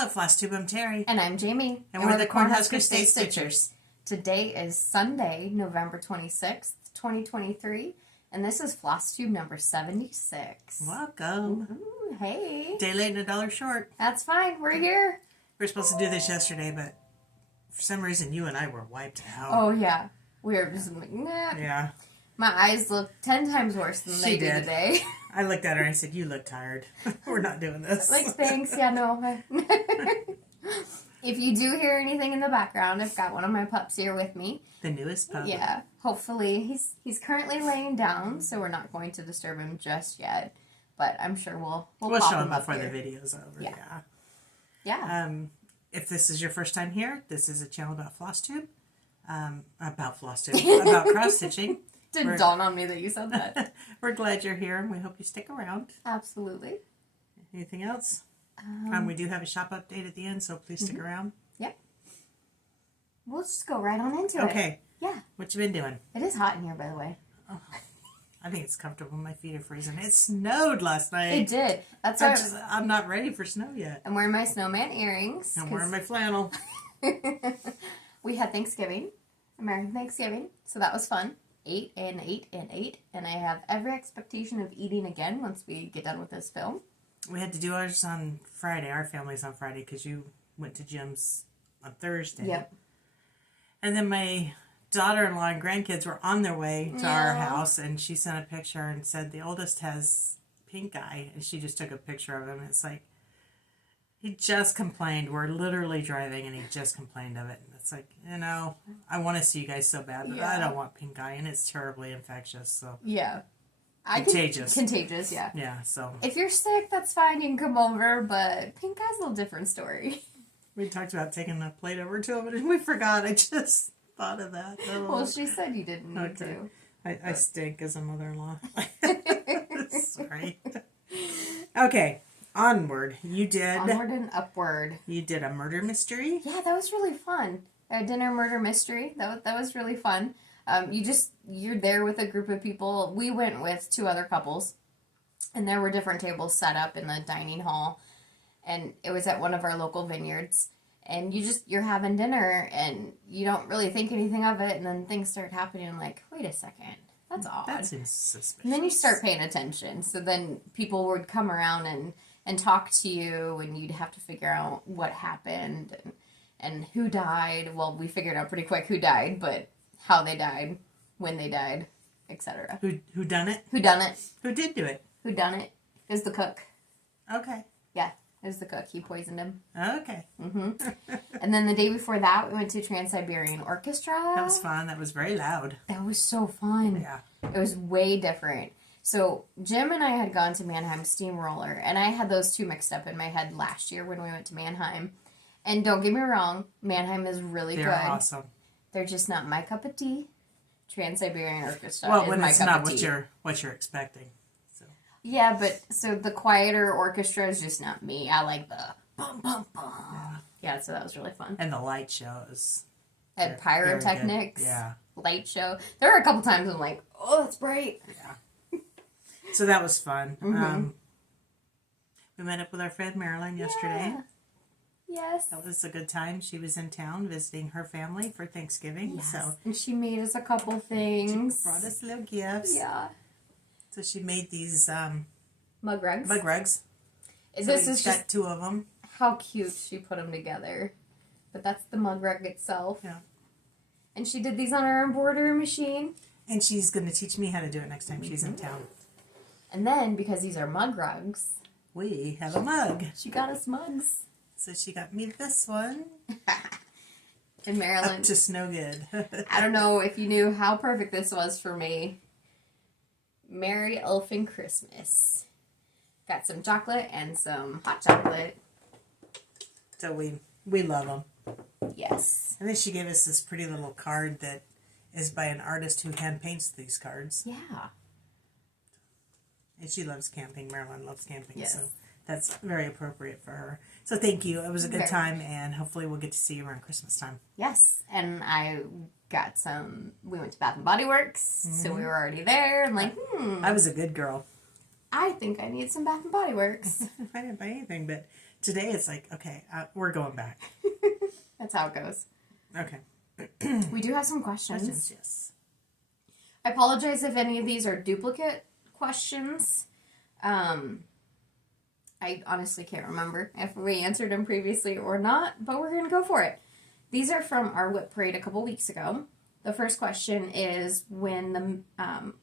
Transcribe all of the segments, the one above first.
Hello, Flosstube. I'm Terry. And I'm Jamie. And we're the Cornhusker State Stitchers. Today is Sunday, November 26th, 2023. And this is Flosstube number 76. Welcome. Ooh, hey. Day late and a dollar short. That's fine. We're here. We were supposed to do this yesterday, but for some reason you and I were wiped out. Oh, yeah. We were just like, nah. Yeah. My eyes look 10 times worse than they did today. I looked at her and I said, you look tired. We're not doing this. Like, thanks. Yeah, no. If you do hear anything in the background, I've got one of my pups here with me. The newest pup. Yeah. Hopefully, he's currently laying down, so we're not going to disturb him just yet. But I'm sure we'll pop show him up before here. the video's over. Yeah. Yeah. Yeah. If this is your first time here, this is a channel about Flosstube. About Flosstube. About cross-stitching. Didn't dawn on me that you said that. We're glad you're here, and we hope you stick around. Absolutely. Anything else? We do have a shop update at the end, so please stick around. Yep. We'll just go right on into it. Okay. Yeah. What you been doing? It is hot in here, by the way. Oh, I think it's comfortable. My feet are freezing. It snowed last night. It did. That's why I'm not ready for snow yet. I'm wearing my snowman earrings. I'm wearing my flannel. We had Thanksgiving, American Thanksgiving, so that was fun. 8 and 8 and 8, and I have every expectation of eating again once we get done with this film. We had to do ours on Friday. Our family's on Friday because you went to Jim's on Thursday. Yep. And then my daughter-in-law and grandkids were on their way to our house, and she sent a picture and said the oldest has pink eye, and she just took a picture of him. It's like, he just complained. We're literally driving, and he just complained of it. And it's like, I want to see you guys so bad, but I don't want pink eye, and it's terribly infectious. So yeah. Contagious. Contagious, yeah. Yeah, so. If you're sick, that's fine. You can come over, but pink eye's a little different story. We talked about taking the plate over to him, and we forgot. I just thought of that. Well, she said you didn't need to. I stink as a mother-in-law. Sorry. Okay, onward. You did. Onward and upward. You did a murder mystery? Yeah, that was really fun. A dinner murder mystery. That was really fun. You're there with a group of people. We went with 2 other couples, and there were different tables set up in the dining hall, and it was at one of our local vineyards. And you're having dinner, and you don't really think anything of it, and then things start happening. I'm like, wait a second, that's odd. That seems suspicious. And then you start paying attention. So then people would come around and talk to you, and you'd have to figure out what happened and who died. Well, we figured out pretty quick who died, but how they died, when they died, etc. Who done it? Who done it? Who did do it? Who done it? It was the cook. Okay. Yeah, it was the cook. He poisoned him. Okay. And then the day before that, we went to Trans-Siberian Orchestra. That was fun. That was very loud. That was so fun. Yeah. It was way different. So Jim and I had gone to Mannheim Steamroller, and I had those 2 mixed up in my head last year when we went to Mannheim. And don't get me wrong, Mannheim is really good. They're awesome. They're just not my cup of tea. Trans-Siberian Orchestra Well, is when my it's cup not of tea. what you're expecting. So. Yeah, but so the quieter orchestra is just not me. I like the bum bum bum. Yeah, so that was really fun. And the light shows. At pyrotechnics. Yeah. Light show. There were a couple times I'm like, oh, that's bright. Yeah. So that was fun. We met up with our friend Marilyn yesterday. Yeah. Yes. That was a good time. She was in town visiting her family for Thanksgiving. Yes. So And she made us a couple things. she brought us little gifts. Yeah. So she made these Mug rugs. mug rugs. So This we is got just 2 of them. how cute she put them together. But that's the mug rug itself. Yeah. And she did these on her embroidery machine. And she's going to teach me how to do it next time she's in town. And then, because these are mug rugs, We have a mug. she got us mugs. So she got me this one. And Marilyn, Just no good. I don't know if you knew how perfect this was for me. Merry Elfin Christmas. Got some chocolate and some hot chocolate. So we love them. Yes. And then she gave us this pretty little card that is by an artist who hand paints these cards. Yeah. And she loves camping. Marilyn loves camping. Yes. So that's very appropriate for her. So thank you. It was a good time, and hopefully we'll get to see you around Christmas time. Yes. And I got some, we went to Bath and Body Works, so we were already there. I'm like, I was a good girl. I think I need some Bath and Body Works. I didn't buy anything, but Today it's like, okay, we're going back. That's how it goes. Okay. We do have some questions. Yes. I apologize if any of these are duplicate questions. I honestly can't remember if we answered them previously or not, but we're going to go for it. These are from our whip parade a couple weeks ago. The first question is, when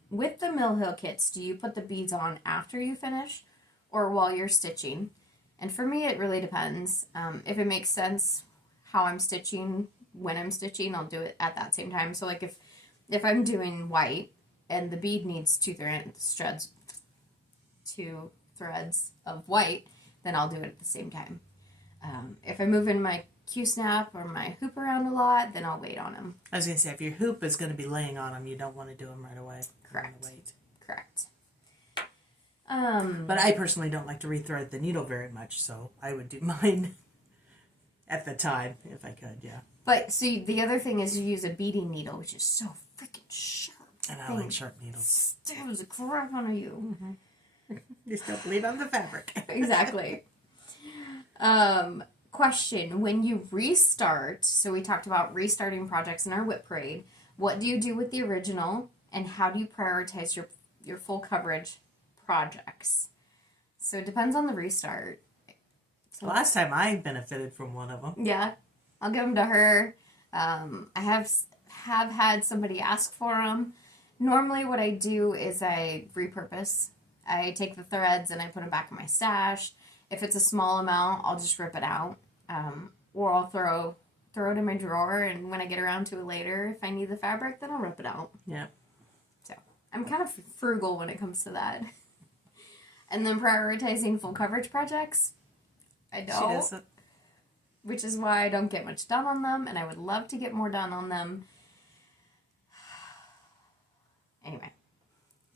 with the Mill Hill kits, do you put the beads on after you finish or while you're stitching? And for me, it really depends. If it makes sense how I'm stitching, when I'm stitching, I'll do it at that same time. So like if I'm doing white and the bead needs two threads of white, then I'll do it at the same time. If I move in my Q-snap or my hoop around a lot, then I'll wait on them. I was going to say, if your hoop is going to be laying on them, you don't want to do them right away. Correct. Wait. Correct. But I personally don't like to rethread the needle very much, so I would do mine at the time if I could, yeah. But see, the other thing is you use a beading needle, which is so freaking sharp. And I like sharp needles. Stabs the crap out of you. Mm-hmm. Just don't bleed on the fabric. Exactly. Question, when you restart, so we talked about restarting projects in our whip parade, what do you do with the original, and how do you prioritize your full coverage projects? So it depends on the restart. So, last time I benefited from one of them. Yeah, I'll give them to her. I have had somebody ask for them. Normally what I do is I repurpose. I take the threads and I put them back in my stash. If it's a small amount, I'll just rip it out. Or I'll throw it in my drawer, and when I get around to it later, if I need the fabric, then I'll rip it out. Yeah. So I'm kind of frugal when it comes to that. And then prioritizing full coverage projects, I don't. She doesn't. Which is why I don't get much done on them, and I would love to get more done on them. Anyway.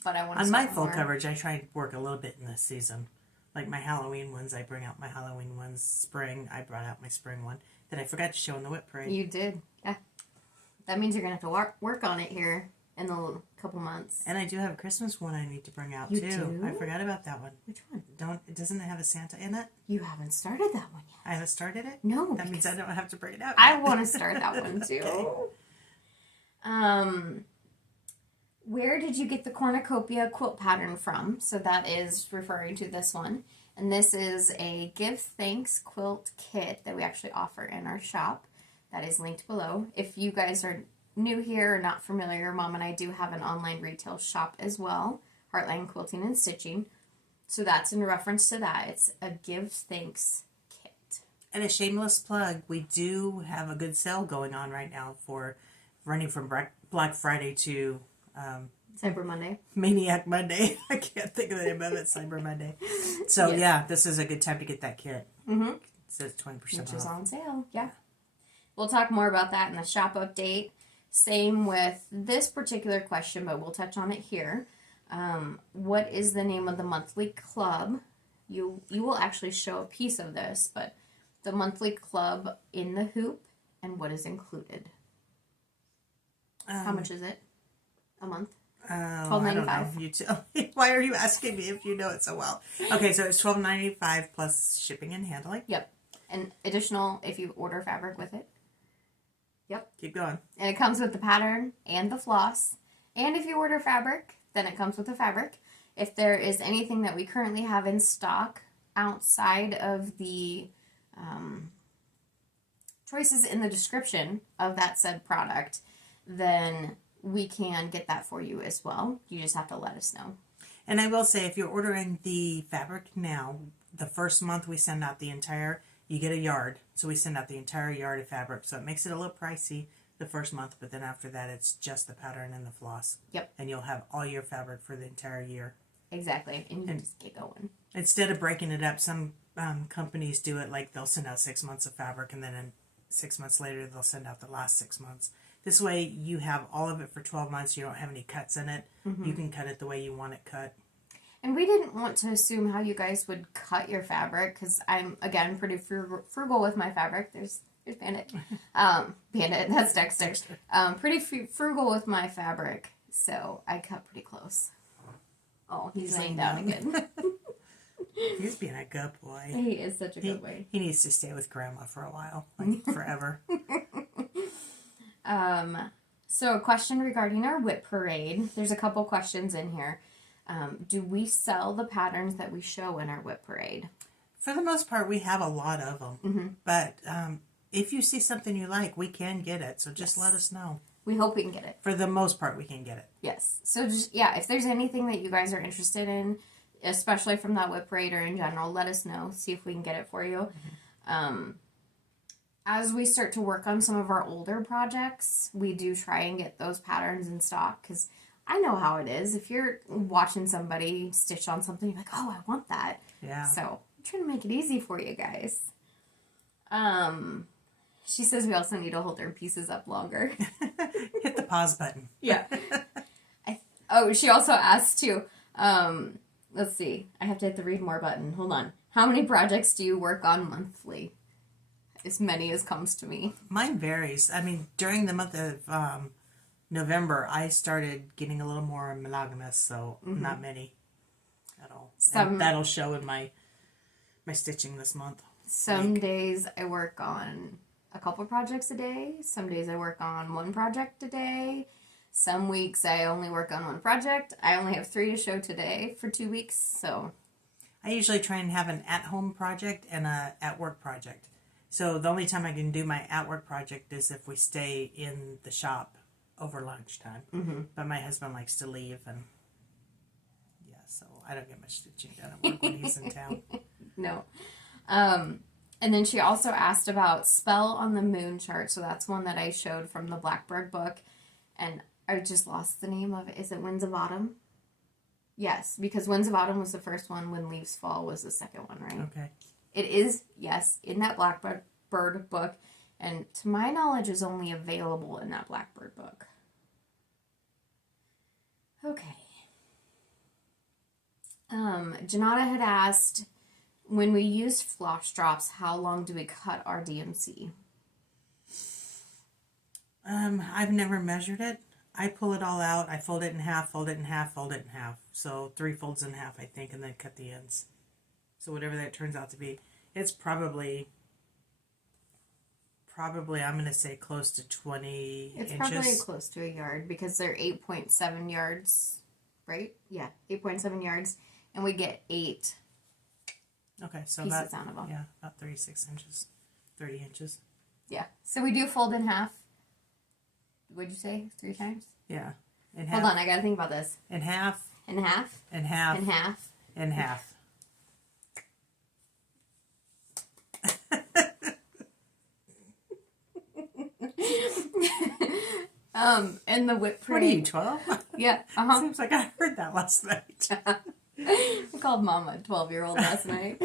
But I want to on my full coverage, I try to work a little bit in this season. Like my Halloween ones, I bring out my Halloween ones. Spring, I brought out my spring one that I forgot to show in the whip parade. You did, yeah. That means you're going to have to work on it here in a couple months. And I do have a Christmas one I need to bring out, you too. Do? I forgot about that one. Which one? Doesn't it have a Santa in it? You haven't started that one yet. I haven't started it? No. That means I don't have to bring it out I yet. want to start that one, too. Okay. Where did you get the cornucopia quilt pattern from? So that is referring to this one. And this is a Give Thanks quilt kit that we actually offer in our shop. That is linked below. If you guys are new here or not familiar, Mom and I do have an online retail shop as well, Heartland Quilting and Stitching. So that's in reference to that. It's a Give Thanks kit. And a shameless plug, we do have a good sale going on right now for running from Black Friday to Cyber Monday. Maniac Monday. I can't think of the name of it. Cyber Monday. So Yes. yeah, this is a good time to get that kit. Mm-hmm. It says 20% Which off. is on sale, yeah. We'll talk more about that in the shop update. Same with this particular question, but we'll touch on it here. What is the name of the monthly club? You will actually show a piece of this, but the monthly club in the hoop and what is included. How much is it a month? $12.95. You tell me. Why are you asking me if you know it so well? Okay, so it's $12.95 plus shipping and handling. Yep. And additional if you order fabric with it. Yep. Keep going. And it comes with the pattern and the floss. And if you order fabric, then it comes with the fabric. If there is anything that we currently have in stock outside of the choices in the description of that said product, then we can get that for you as well. You just have to let us know. And I will say, if you're ordering the fabric now, the first month we send out the entire, you get a yard. So we send out the entire yard of fabric. So it makes it a little pricey the first month, but then after that, it's just the pattern and the floss. Yep. And you'll have all your fabric for the entire year. Exactly. And you can just get going. Instead of breaking it up, some companies do it like they'll send out 6 months of fabric, and then 6 months later, they'll send out the last 6 months. This way, you have all of it for 12 months. You don't have any cuts in it. Mm-hmm. You can cut it the way you want it cut. And we didn't want to assume how you guys would cut your fabric, because I'm, again, pretty frugal with my fabric. There's Bandit. Bandit, that's Dexter. Pretty frugal with my fabric, so I cut pretty close. Oh, he's laying down again. He's being a good boy. He is such a good boy. He needs to stay with Grandma for a while, like forever. So a question regarding our whip parade. There's a couple questions in here. Do we sell the patterns that we show in our whip parade? For the most part, we have a lot of them. Mm-hmm. But if you see something you like, we can get it. So just let us know. We hope we can get it. For the most part, we can get it. Yes. So just, if there's anything that you guys are interested in, especially from that whip parade or in general, let us know. See if we can get it for you. Mm-hmm. As we start to work on some of our older projects, we do try and get those patterns in stock because I know how it is. If you're watching somebody stitch on something, you're like, oh, I want that. Yeah. So I'm trying to make it easy for you guys. She says we also need to hold our pieces up longer. Hit the pause button. Yeah. She also asked too. Let's see. I have to hit the read more button. Hold on. How many projects do you work on monthly? As many as comes to me. Mine varies. I mean, during the month of November, I started getting a little more monogamous, so not many at all. And that'll show in my stitching this month. Some days I work on a couple projects a day. Some days I work on one project a day. Some weeks I only work on one project. I only have 3 to show today for 2 weeks, so. I usually try and have an at-home project and a at-work project. So the only time I can do my at-work project is if we stay in the shop over lunchtime. Mm-hmm. But my husband likes to leave, and so I don't get much stitching done at work when he's in town. No. And then she also asked about Spell on the Moon chart. So that's one that I showed from the Blackbird book. And I just lost the name of it. Is it Winds of Autumn? Yes, because Winds of Autumn was the first one. When Leaves Fall was the second one, right? Okay. It is, yes, in that Blackbird book. And to my knowledge, is only available in that Blackbird book. Okay. Janata had asked, when we use floss drops, how long do we cut our DMC? I've never measured it. I pull it all out. I fold it in half, fold it in half, fold it in half. So 3 folds in half, I think, and then cut the ends. So whatever that turns out to be, it's probably I'm going to say close to 20 inches. It's probably close to a yard because they're 8.7 yards, right? Yeah, 8.7 yards, and we get 8 okay, so pieces out of them. Yeah, about 36 inches, 30 inches. Yeah, so we do fold in half. What'd you say? 3 times? Yeah. In half. Hold on, I gotta think about this. In half. In half. In half. In half. In half. And the whip parade. What are you, 12? Yeah, Seems like I heard that last night. I called Mama a 12-year-old last night.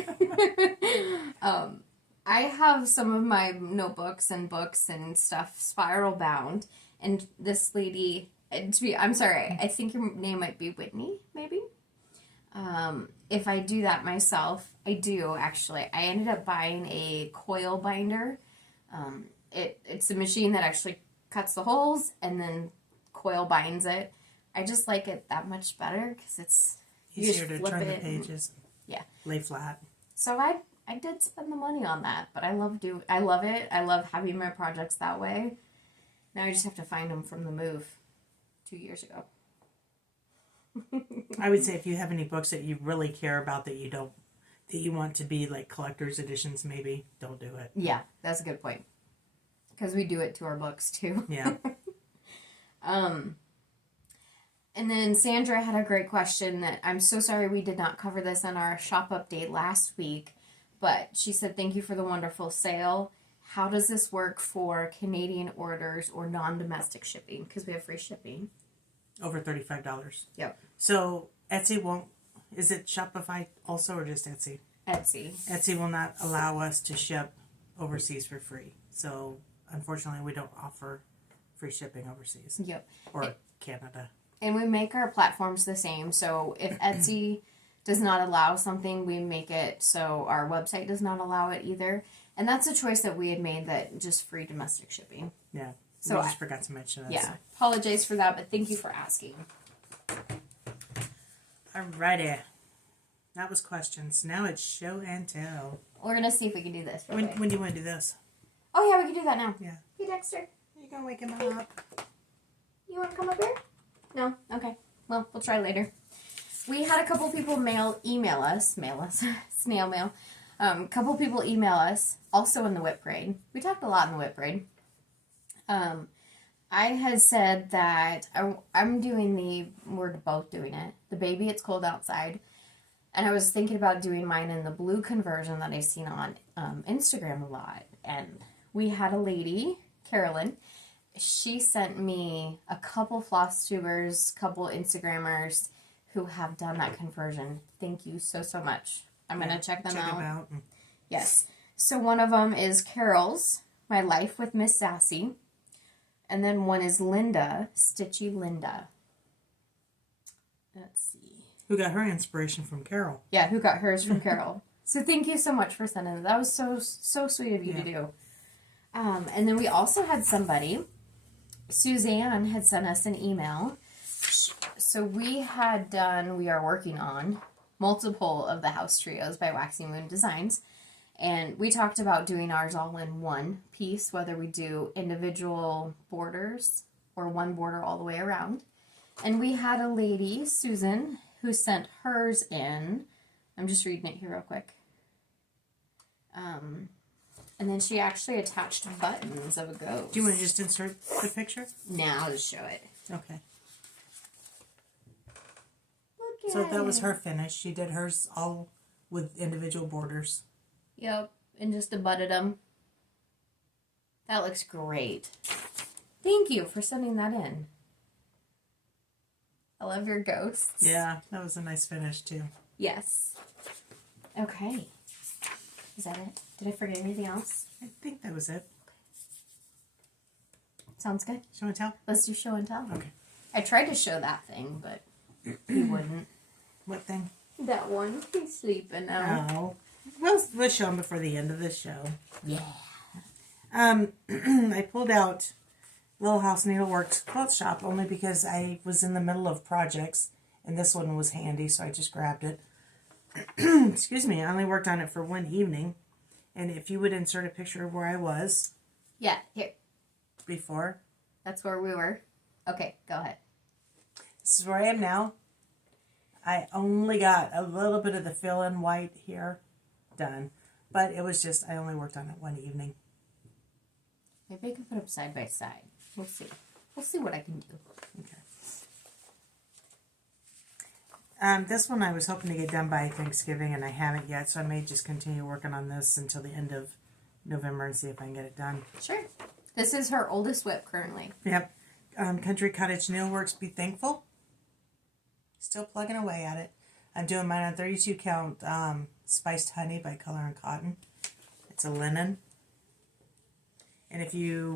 I have some of my notebooks and books and stuff spiral bound, and this lady, I'm sorry, I think your name might be Whitney, maybe? If I do that myself, I do, actually. I ended up buying a coil binder. It's a machine that actually cuts the holes and then coil binds it. I just like it that much better because it's easier to turn the pages. Yeah. Lay flat. So I did spend the money on that, but I love it. I love having my projects that way. Now I just have to find them from the move 2 years ago. I would say if you have any books that you really care about that you want to be like collector's editions, maybe don't do it. Yeah, that's a good point. Because we do it to our books too. Yeah. And then Sandra had a great question that I'm so sorry we did not cover this on our shop update last week, but she said, thank you for the wonderful sale. How does this work for Canadian orders or non-domestic shipping? Because we have free shipping. Over $35. Yep. So Etsy won't, is it Shopify also or just Etsy? Etsy. Etsy will not allow us to ship overseas for free. So unfortunately we don't offer free shipping overseas. Yep. Or Canada. And we make our platforms the same. So if Etsy does not allow something, we make it so our website does not allow it either. And that's a choice that we had made, that just free domestic shipping. Yeah. So I just forgot to mention that. Yeah. Apologize for that, but thank you for asking. Alrighty. That was questions. Now it's show and tell. We're gonna see if we can do this. When do you want to do this? Oh yeah, we can do that now. Yeah. Hey Dexter, You gonna wake him up? you want to come up here? No. Okay. Well, we'll try later. We had a couple people email us, snail mail. Couple people email us, also in the whip braid. We talked a lot in the whip braid. I had said that we're both doing it. The baby, it's cold outside. And I was thinking about doing mine in the blue conversion that I've seen on Instagram a lot. And we had a lady, Carolyn, she sent me a couple Flosstubers, couple Instagrammers who have done that conversion. Thank you so much. I'm going to check them out. Yes. So one of them is Carol's, My Life with Miss Sassy. And then one is Linda, Stitchy Linda. Let's see. Who got her inspiration from Carol? Yeah, who got hers from Carol. So thank you so much for sending that. That was so sweet of you to do. And then we also had somebody, Suzanne had sent us an email. So we are working on multiple of the house trios by Waxy Moon Designs. And we talked about doing ours all in one piece, whether we do individual borders or one border all the way around. And we had a lady, Susan, who sent hers in. I'm just reading it here real quick. And then she actually attached buttons of a ghost. Do you want to just insert the picture? Now I'll just show it. Okay. Look So at that was it. her finish. She did hers all with individual borders. Yep, and just abutted them. That looks great. Thank you for sending that in. I love your ghosts. Yeah, that was a nice finish too. Yes. Okay. Is that it? Did I forget anything else? I think that was it. Sounds good. Show and tell? Let's do show and tell. Okay. I tried to show that thing, but he wouldn't. What thing? That one. He's sleeping now. Oh. We'll show them before the end of this show. Yeah. I pulled out Little House Needleworks quilt shop only because I was in the middle of projects and this one was handy, so I just grabbed it. Excuse me, I only worked on it for one evening. And if you would insert a picture of where I was Yeah, here. before. That's where we were. Okay, go ahead. This is where I am now. I only got a little bit of the fill-in white here done. But it was just, I only worked on it one evening. Maybe I can put them side by side. We'll see. We'll see what I can do. Okay. This one I was hoping to get done by Thanksgiving, and I haven't yet, so I may just continue working on this until the end of November and see if I can get it done. Sure. This is her oldest whip currently. Yep. Country Cottage Needleworks, Be Thankful. Still plugging away at it. I'm doing mine on 32 count Spiced Honey by Color and Cotton. It's a linen. And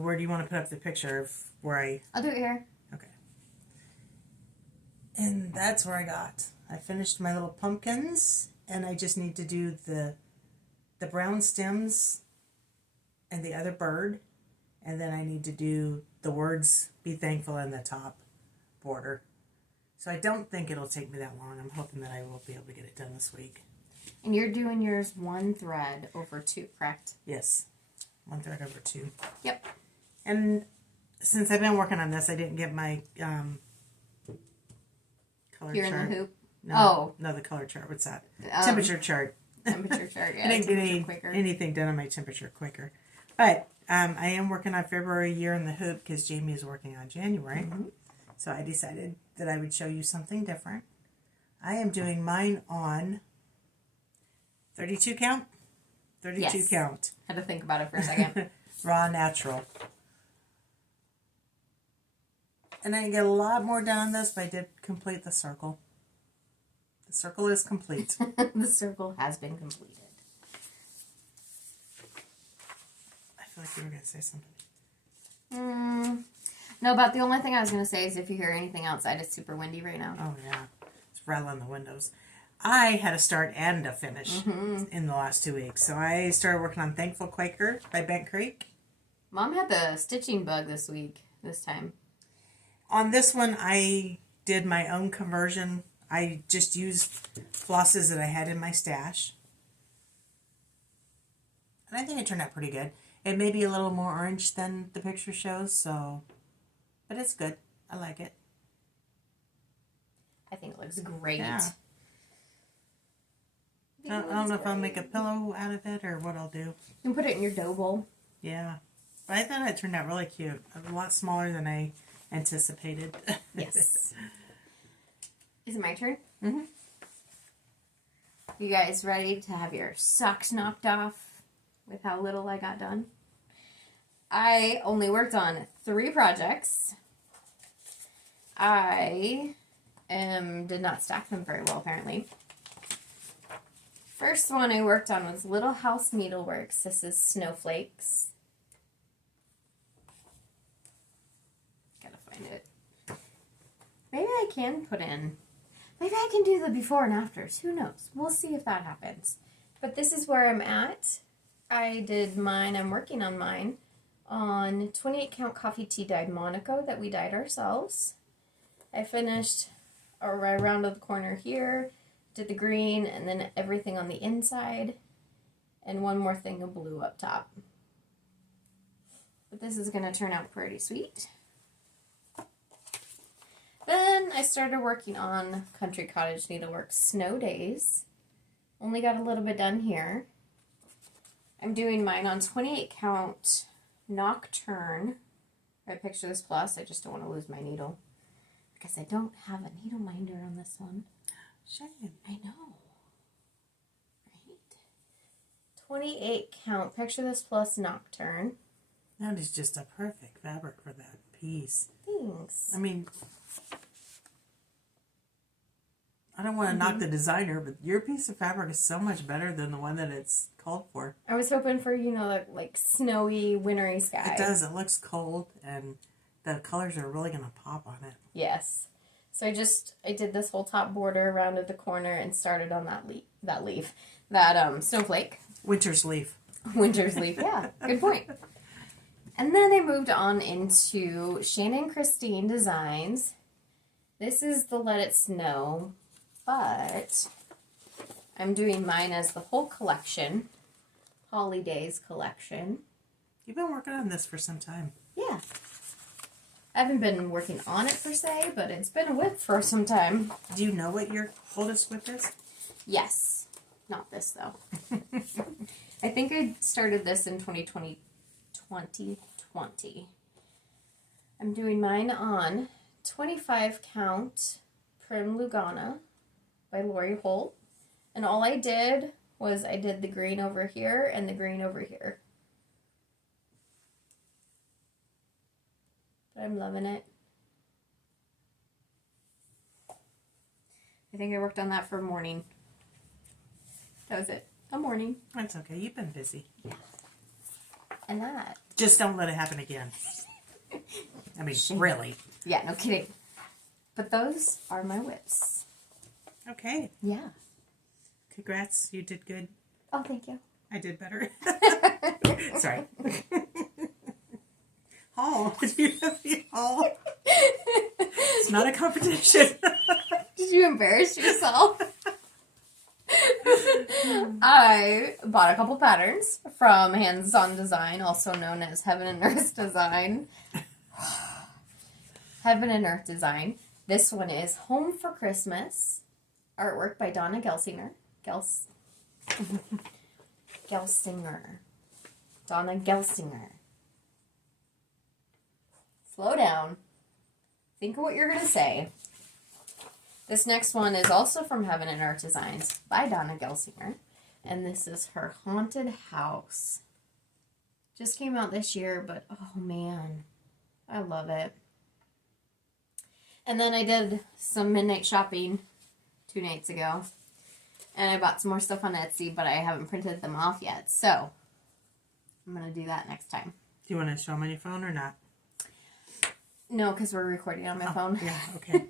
where do you want to put up the picture of where I'll do it here. okay. And that's where I got. I finished my little pumpkins, and I just need to do the brown stems and the other bird, and then I need to do the words Be Thankful in the top border. So I don't think it'll take me that long. I'm hoping that I will be able to get it done this week. And you're doing yours one thread over two, correct? Yes. One thread over two. Yep. And since I've been working on this, I didn't get my color Here chart. in the hoop. No, no, the color chart. What's that? Temperature chart. Temperature chart. Yeah, I didn't get quicker. anything done on my temperature quicker. But I am working on February year in the hoop because Jamie is working on January. Mm-hmm. So I decided that I would show you something different. I am doing mine on 32 count. 32 count. Had to think about it for a second. Raw natural. And I didn't get a lot more done on this, but I did complete the circle. The circle is complete. The circle has been completed. I feel like you were going to say something. No, but the only thing I was going to say is if you hear anything outside, it's super windy right now. Oh, yeah. It's rattling the windows. I had a start and a finish in the last 2 weeks. So I started working on Thankful Quaker by Bent Creek. Mom had the stitching bug this time. On this one, I did my own conversion I just used flosses that I had in my stash. And I think it turned out pretty good. It may be a little more orange than the picture shows, so, but it's good. I like it. I think it looks great. Yeah. I don't know if I'll make a pillow out of it or what I'll do. You can put it in your dough bowl. Yeah. But I thought it turned out really cute. A lot smaller than I anticipated. Yes. Is it my turn? Mm-hmm. You guys ready to have your socks knocked off with how little I got done? I only worked on 3 projects. I did not stack them very well, apparently. First one I worked on was Little House Needleworks. This is Snowflakes. Gotta find it. Maybe I can put in... Maybe I can do the before and afters. Who knows? We'll see if that happens. But this is where I'm at. I did mine. I'm working on mine on 28 count coffee tea dyed Monaco that we dyed ourselves. I finished right around the corner here. Did the green and then everything on the inside. And one more thing of blue up top. But this is going to turn out pretty sweet. Then I started working on Country Cottage Needleworks Snow Days. Only got a little bit done here. I'm doing mine on 28 count Nocturne. I picture this plus. I just don't want to lose my needle. Because I don't have a needle minder on this one. Shame. I know. Right? 28 count. Picture this plus Nocturne. That is just a perfect fabric for that piece. Thanks. I mean, I don't want to knock the designer, but your piece of fabric is so much better than the one that it's called for. I was hoping for, like snowy, wintry sky. It does. It looks cold, and the colors are really going to pop on it. Yes. So I did this whole top border around at the corner and started on that snowflake. Winter's leaf. Winter's leaf, yeah. Good point. And then I moved on into Shannon Christine Designs. This is the Let It Snow, but I'm doing mine as the whole collection. Holidays collection. You've been working on this for some time. Yeah. I haven't been working on it per se, but it's been a whip for some time. Do you know what your oldest whip is? Yes. Not this, though. I think I started this in 2020. I'm doing mine on 25 count Prim Lugana by Lori Holt. And all I did was I did the green over here and the green over here. But I'm loving it. I think I worked on that for a morning. That was it. A morning. That's okay. You've been busy. Yeah. And that. Just don't let it happen again. I mean, really. Yeah, no kidding. But those are my whips. Okay. Yeah. Congrats. You did good. Oh, thank you. I did better. Sorry. Haul. Did you have the haul? It's not a competition. Did you embarrass yourself? I bought a couple patterns from Hands On Design, also known as Heaven and Earth Design. Heaven and Earth Design. This one is Home for Christmas. Artwork by Donna Gelsinger. Gelsinger. Donna Gelsinger. Slow down. Think of what you're going to say. This next one is also from Heaven and Earth Designs by Donna Gelsinger. And this is her haunted house. Just came out this year, but oh man, I love it. And then I did some midnight shopping 2 nights ago. And I bought some more stuff on Etsy, but I haven't printed them off yet. So I'm going to do that next time. Do you want to show them on your phone or not? No, because we're recording on my phone. Yeah, okay.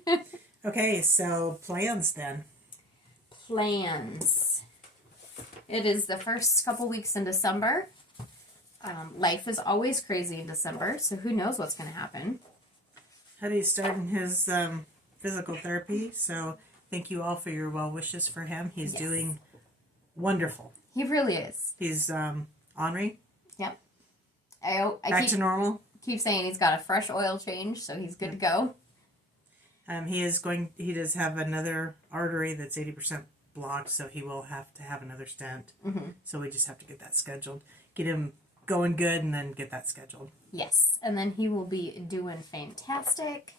Okay, so plans then. Plans. It is the first couple weeks in December. Life is always crazy in December, so who knows what's going to happen. Huddy's starting his physical therapy, so thank you all for your well wishes for him. He's doing wonderful. He really is. He's ornery. Yep. Back to normal. Keep saying he's got a fresh oil change, so he's good to go. He does have another artery that's 80% blocked, so he will have to have another stent. Mm-hmm. So we just have to get that scheduled. Get him going good and then get that scheduled. Yes, and then he will be doing fantastic.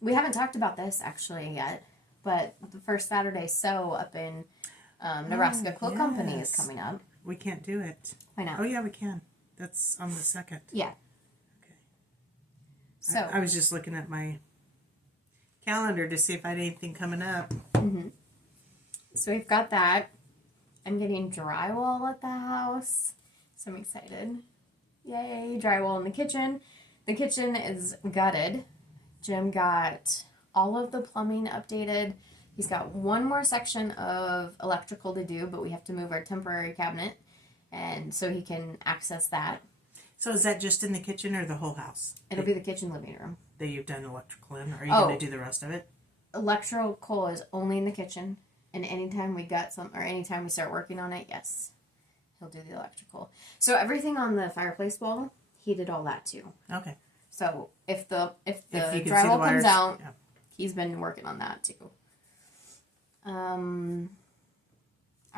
We haven't talked about this actually yet, but the first Saturday sew up in Nebraska Quilt Company is coming up. We can't do it. Why not? Oh yeah, we can. That's on the 2nd. Yeah. Okay. So I was just looking at my calendar to see if I had anything coming up. Mm-hmm. So we've got that. I'm getting drywall at the house, so I'm excited. Yay, drywall in the kitchen. The kitchen is gutted. Jim got all of the plumbing updated. He's got one more section of electrical to do, but we have to move our temporary cabinet, and so he can access that. So is that just in the kitchen or the whole house? It'll be the kitchen living room. That you've done electrical in? Or are you going to do the rest of it? Electrical is only in the kitchen, and anytime we got some, or anytime we start working on it, yes, he'll do the electrical. So everything on the fireplace wall, he did all that too. Okay. So if the If you can see the drywall wires, comes out, yeah. he's been working on that too. Our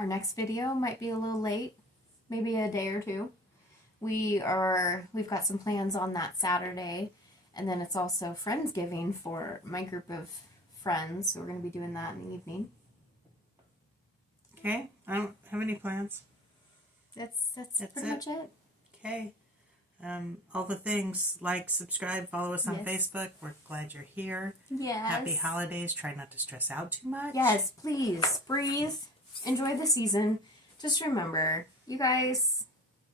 next video might be a little late, maybe a day or two. We've got some plans on that Saturday, and then it's also Friendsgiving for my group of friends, so we're going to be doing that in the evening. Okay. I don't have any plans. That's pretty much it. Okay. All the things, like, subscribe, follow us on Facebook. We're glad you're here. Yes. Happy holidays. Try not to stress out too much. Yes, please. Breathe. Enjoy the season. Just remember, you guys,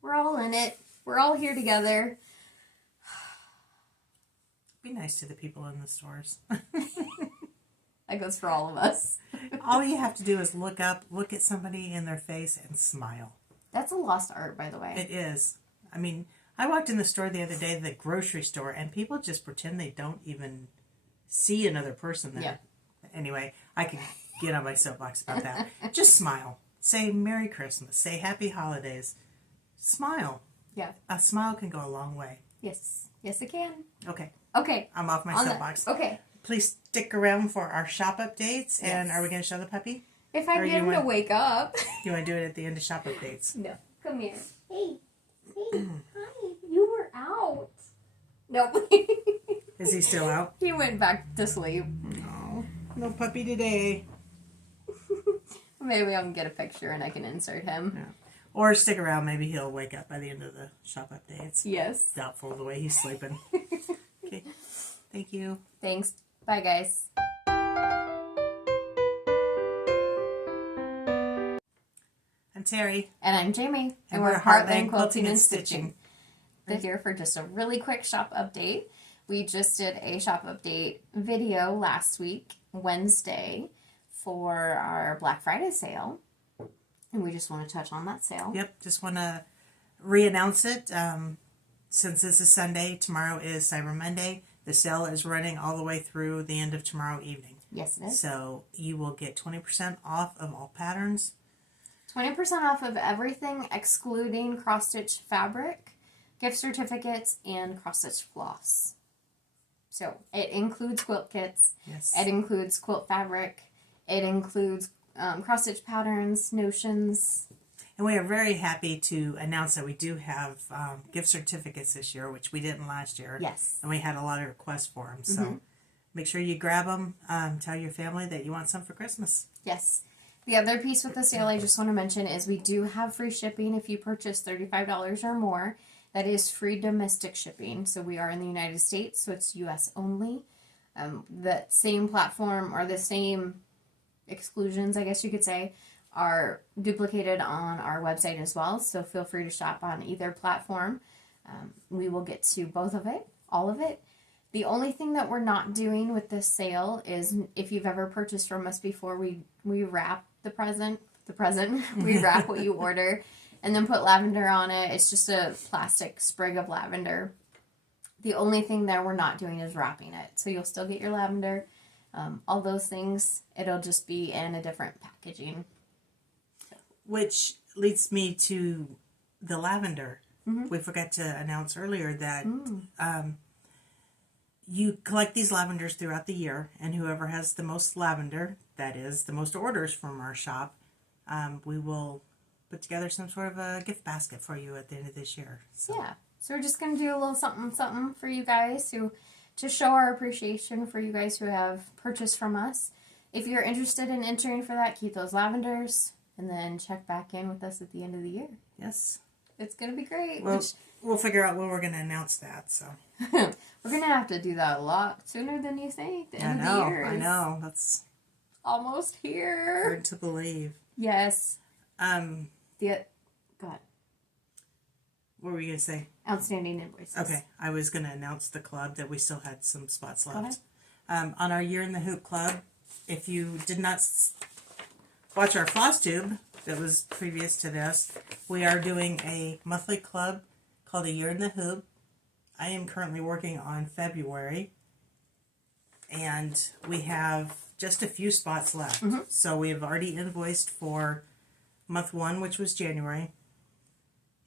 we're all in it. We're all here together. Be nice to the people in the stores. That goes for all of us. All you have to do is look up, look at somebody in their face, and smile. That's a lost art, by the way. It is. I mean, I walked in the store the other day, the grocery store, and people just pretend they don't even see another person there. Yeah. Anyway, I could get on my soapbox about that. Just smile. Say Merry Christmas. Say Happy Holidays. Smile. Yeah. A smile can go a long way. Yes. Yes, it can. Okay. Okay. I'm off my soapbox. Okay. Please stick around for our shop updates. And are we going to show the puppy? If I get him to wake up. You want to do it at the end of shop updates? No. Come here. Hey. Hey. Hi. You were out. Nope. Is he still out? He went back to sleep. No. No puppy today. Maybe I'll get a picture and I can insert him. Yeah. Or stick around. Maybe he'll wake up by the end of the shop updates. Yes. Doubtful the way he's sleeping. Okay. Thank you. Thanks. Bye, guys. I'm Terry. And I'm Jamie. And we're Heartland Quilting and Stitching. We're here for just a really quick shop update. We just did a shop update video last week, Wednesday, for our Black Friday sale. And we just want to touch on that sale. Yep. Just want to re-announce it. Since this is Sunday, tomorrow is Cyber Monday. The sale is running all the way through the end of tomorrow evening. Yes, it is. So you will get 20% off of all patterns. 20% off of everything excluding cross-stitch fabric, gift certificates, and cross-stitch floss. So it includes quilt kits. Yes. It includes quilt fabric. It includes cross-stitch patterns, notions. And we are very happy to announce that we do have gift certificates this year, which we didn't last year. Yes. And we had a lot of requests for them. So make sure you grab them. Tell your family that you want some for Christmas. Yes. The other piece with the sale I just want to mention is we do have free shipping if you purchase $35 or more. That is free domestic shipping. So we are in the United States, so it's U.S. only. The same platform or the same exclusions, I guess you could say, are duplicated on our website as well. So feel free to shop on either platform. We will get to both of it, all of it. The only thing that we're not doing with this sale is if you've ever purchased from us before, we wrap the present, we wrap what you order and then put lavender on it. It's just a plastic sprig of lavender. The only thing that we're not doing is wrapping it. So you'll still get your lavender. all those things. It'll just be in a different packaging. Which leads me to the lavender. We forgot to announce earlier that you collect these lavenders throughout the year, and whoever has the most lavender, that is, the most orders from our shop, we will put together some sort of a gift basket for you at the end of this year. So. Yeah. So we're just going to do a little something for you guys to show our appreciation for you guys who have purchased from us. If you're interested in entering for that, keep those lavenders and then check back in with us at the end of the year. Yes. It's going to be great. We'll figure out when we're going to announce that. So we're going to have to do that a lot sooner than you think. The end of the year I know. That's almost here. hard to believe. Yes. Go ahead. What were you going to say? Outstanding invoices. Okay. I was going to announce the club that we still had some spots left. On our Year in the Hoop Club, if you did not watch our Flosstube that was previous to this, we are doing a monthly club called A Year in the Hoop. I am currently working on February, and we have just a few spots left. So we have already invoiced for month 1, which was January.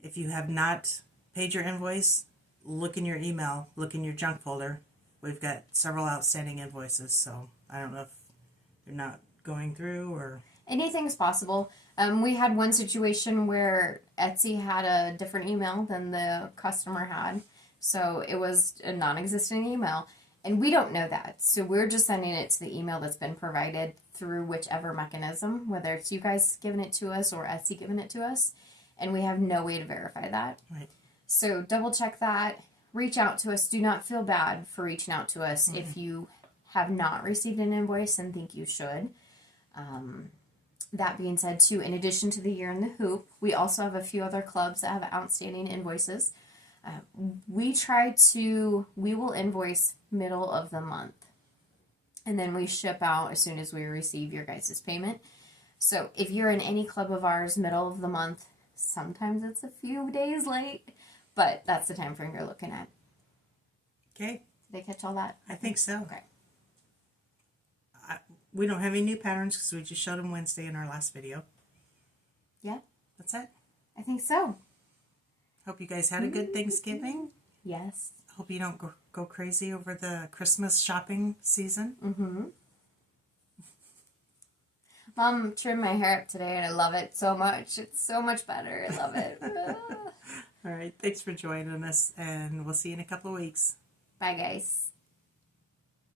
If you have not paid your invoice, look in your email, look in your junk folder. We've got several outstanding invoices, so I don't know if they're not going through or... Anything's possible. We had one situation where Etsy had a different email than the customer had, so it was a non-existent email, and we don't know that. So we're just sending it to the email that's been provided through whichever mechanism, whether it's you guys giving it to us or Etsy giving it to us, and we have no way to verify that. Right. So double check that. Reach out to us. Do not feel bad for reaching out to us if you have not received an invoice and think you should. That being said, too, in addition to the Year in the Hoop, we also have a few other clubs that have outstanding invoices. We will invoice middle of the month, and then we ship out as soon as we receive your guys' payment. So if you're in any club of ours middle of the month, sometimes it's a few days late, but that's the time frame you're looking at. Okay. Did I catch all that? I think so. Okay. We don't have any new patterns because we just showed them Wednesday in our last video. Yeah. That's it. I think so. Hope you guys had a good Thanksgiving. Yes. Hope you don't go crazy over the Christmas shopping season. Mom trimmed my hair up today and I love it so much. It's so much better. I love it. All right. Thanks for joining us, and we'll see you in a couple of weeks. Bye, guys.